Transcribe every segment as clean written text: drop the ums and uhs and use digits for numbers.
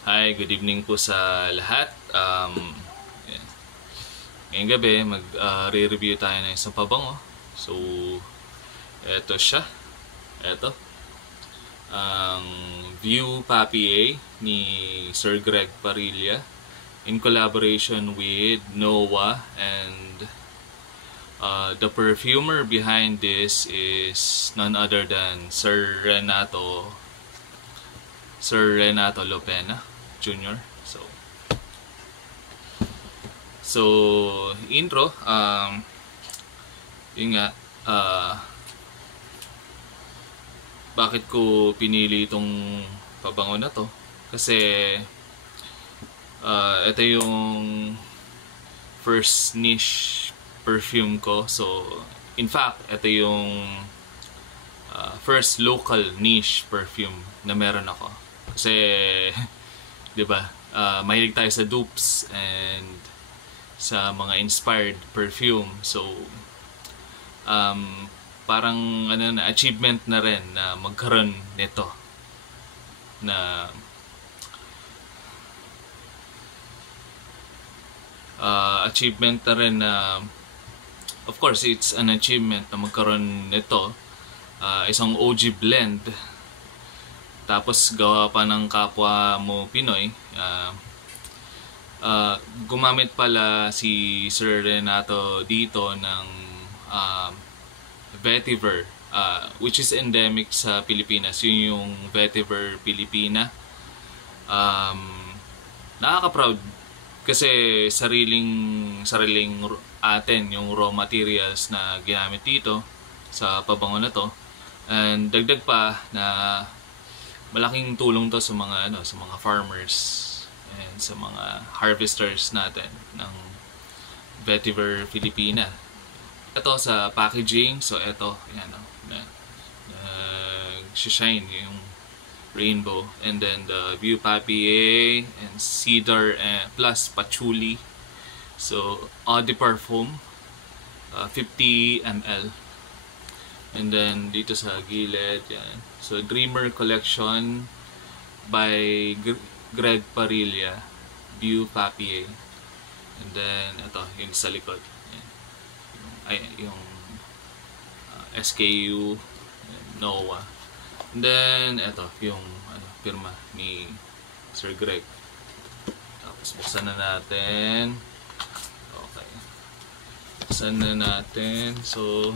Hi, good evening po sa lahat. Yan. Ngayong gabi, re-review tayo ng isang pabango. So, eto siya. Eto. Ang View Papier ni Sir Greg Parilla in collaboration with Noah, and the perfumer behind this is none other than Sir Renato Lopena Jr. So intro, yun nga, bakit ko pinili itong pabango na to? Kasi ito yung first niche perfume ko. So in fact, ito yung first local niche perfume na meron ako. Kasi 'di ba? Mahilig tayo sa dupes and sa mga inspired perfume. So parang achievement na rin na magkaroon nito, na achievement na rin na, of course it's an achievement na magkaroon nito, isang OG blend, tapos gawa pa ng kapwa mo Pinoy. Gumamit pala si Sir Renato dito ng vetiver, which is endemic sa Pilipinas. Yun yung vetiver Pilipina. Nakaka-proud kasi sariling atin yung raw materials na ginamit dito sa pabango na to. And dagdag pa na malaking tulong to sa mga farmers and sa mga harvesters natin ng vetiver Filipina. Ito sa packaging, so ito, yan shine yung rainbow, and then the View Papier and Cedar plus Patchouli. So eau de parfum, 50 ml. And then dito sa gilid, yan. So Dreamer Collection by Greg Parilla, View Papier. And then ito yung sa likod, yung SKU Noah. And then ito yung firma ni Sir Greg. Tapos buksan na natin. Okay, buksan na natin. So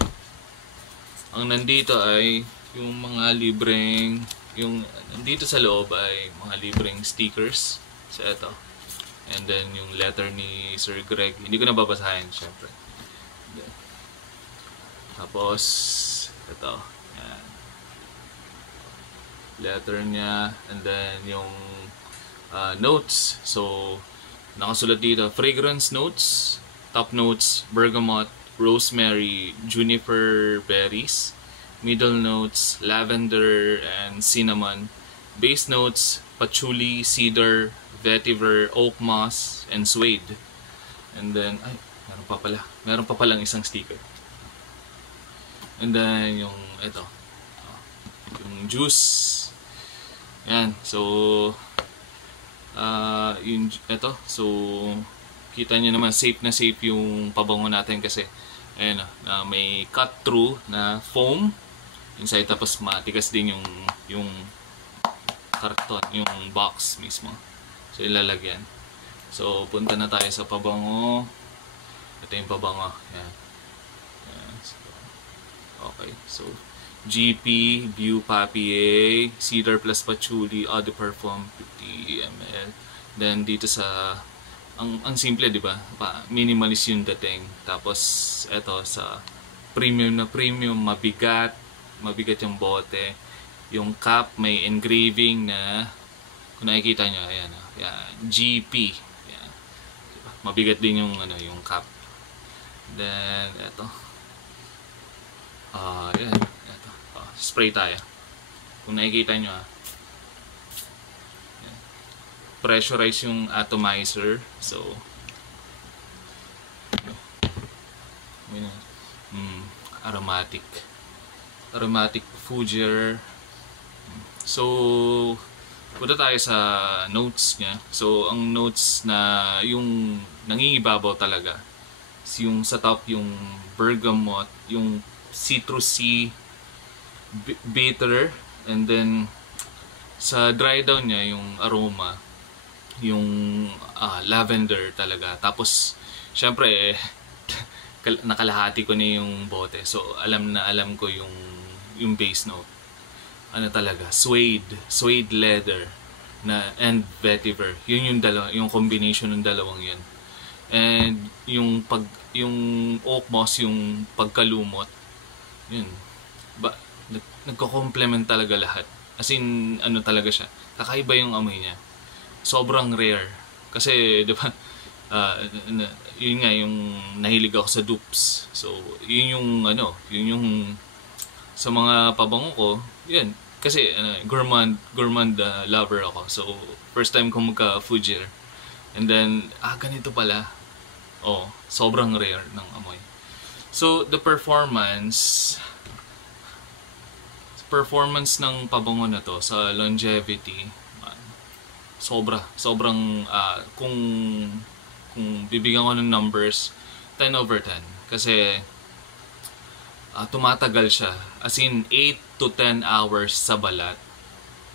ang nandito ay yung mga libreng, yung nandito sa loob ay mga libreng stickers. So ito, and then yung letter ni Sir Greg, hindi ko na babasahin syempre. Tapos ito, yan, letter niya, and then yung notes. So nakasulat dito, fragrance notes, top notes bergamot, rosemary, juniper berries. Middle notes lavender and cinnamon. Base notes patchouli, cedar, vetiver, oak moss, and suede. And then meron pa palang isang sticker. And then yung ito, yung juice. Yan. So yung ito, so kita nyo naman safe na safe yung pabango natin kasi ayan, may cut through na foam inside, tapos matigas din yung karton, yung box mismo. So ilalagyan. So punta na tayo sa pabango. Ito yung pabango. Yan. Okay, so GP View Papier, Cedar plus Patchouli, eau de parfum 50 ml. Then dito sa ang simple, di ba? Minimalist yung dating. Tapos eto sa premium na premium, mabigat yung bote. Yung cap may engraving na, kung nakikita nyo, ayan, yan, GP. Yan. Diba? Mabigat din yung yung cap. Then eto. Yan. Ito. Spray tayo. Kung nakikita nyo, pressurize yung atomizer. So aromatic Fujier. So punta tayo sa notes niya. So, ang notes na yung nangingibabaw talaga, yung sa top, yung bergamot, yung citrusy, bitter, and then sa dry down niya, yung aroma, yung lavender talaga. Tapos, syempre, nakalahati ko na yung bote. So, alam na alam ko yung base note. Ano talaga, suede leather na and vetiver. Yun yung yung combination ng dalawang yun. And yung oak moss, yung pagkalumot, yun. Nagko-complement talaga lahat. As in, ano talaga siya. Kakaiba yung amoy niya. Sobrang rare. Kasi, di ba, yun nga, yung nahilig ako sa dupes. So, yun yung, yun yung, sa mga pabango ko, yun. Kasi, gourmand lover ako. So, first time ko magka-Fujier. And then, ganito pala. Oh, sobrang rare ng amoy. So, the performance ng pabango na to sa longevity, sobrang kung bibigyan ko ng numbers, 10 over 10. Kasi tumatagal siya. As in, 8 to 10 hours sa balat.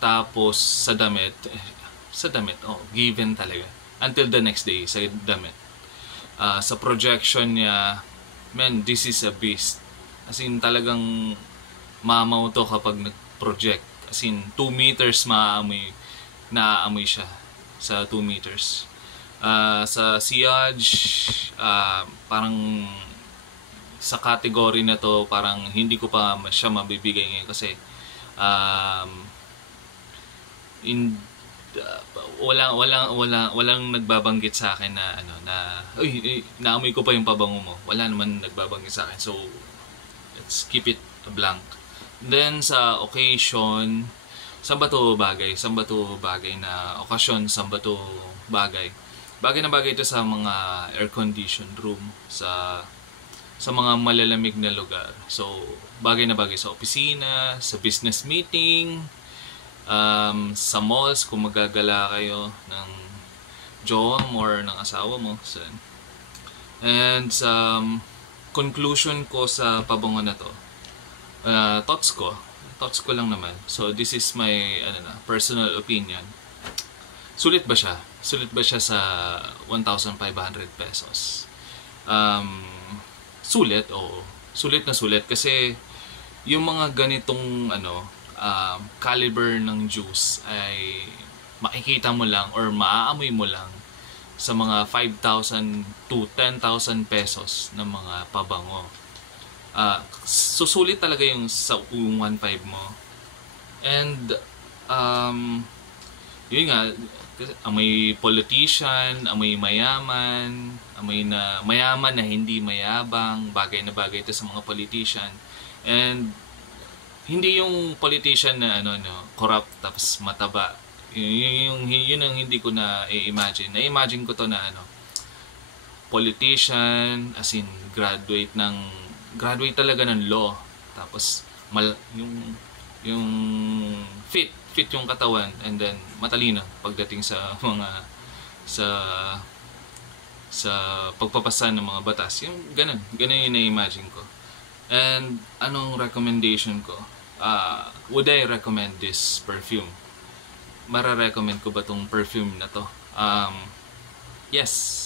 Tapos sa damit, given talaga. Until the next day, sa damit. Sa projection niya, man, this is a beast. As in, talagang mamaw to kapag nag-project. As in, 2 meters naaamoy siya sa 2 meters. Sa sillage, parang sa category na to, parang hindi ko pa siya mabibigay ngayon kasi walang nagbabanggit sa akin na naamoy ko pa yung pabango mo. Wala naman nagbabanggit sa akin. So let's keep it blank. Then sa occasion, saan ba to bagay? Saan ba to bagay na okasyon? Saan ba to bagay? Bagay na bagay ito sa mga air-conditioned room, sa mga malalamig na lugar. So, bagay na bagay sa opisina, sa business meeting, sa malls kung magagala kayo ng jowa mo or ng asawa mo. So, and sa conclusion ko sa pabango na to, thoughts ko lang naman. So, this is my personal opinion. Sulit ba siya? Sulit ba siya sa 1,500 pesos? Sulit, oo. Sulit na sulit kasi yung mga ganitong caliber ng juice ay makikita mo lang or maaamoy mo lang sa mga 5,000 to 10,000 pesos na mga pabango. Susulit talaga yung sa 1.5 mo. And yun nga, amoy politician, amoy mayaman, amoy na mayaman na hindi mayabang, bagay na bagay ito sa mga politician. And hindi yung politician na corrupt tapos mataba. Yun ang hindi ko na i-imagine. Na-imagine ko to na politician, as in graduate talaga ng law. Tapos yung fit yung katawan, and then matalino pagdating sa mga sa pagpapasa ng mga batas. Yung ganun yung na-imagine ko. And anong recommendation ko? Would I recommend this perfume? Mara-recommend ko ba tong perfume na to? Yes.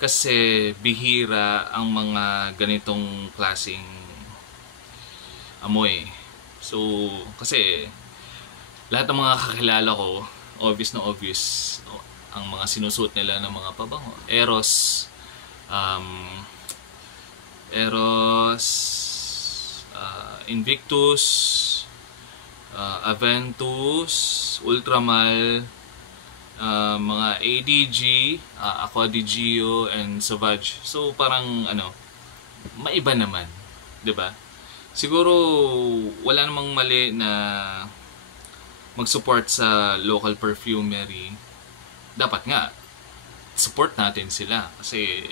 Kasi bihira ang mga ganitong klaseng amoy. So, kasi lahat ng mga kakilala ko, obvious na obvious ang mga sinusuot nila ng mga pabango. Eros, Invictus, Aventus, Ultramal, mga ADG, Aqua di Gio, and Sauvage. So parang maiba naman, 'di ba? Siguro wala namang mali na mag-support sa local perfumery. Dapat nga support natin sila kasi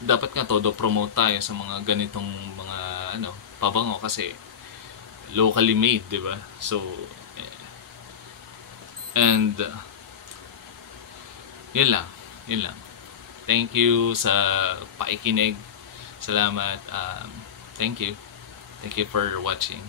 dapat nga todo promote tayo sa mga ganitong mga pabango kasi locally made, 'di ba? So And yun lang. Yun lang. Thank you sa pakikinig. Salamat. Thank you. Thank you for watching.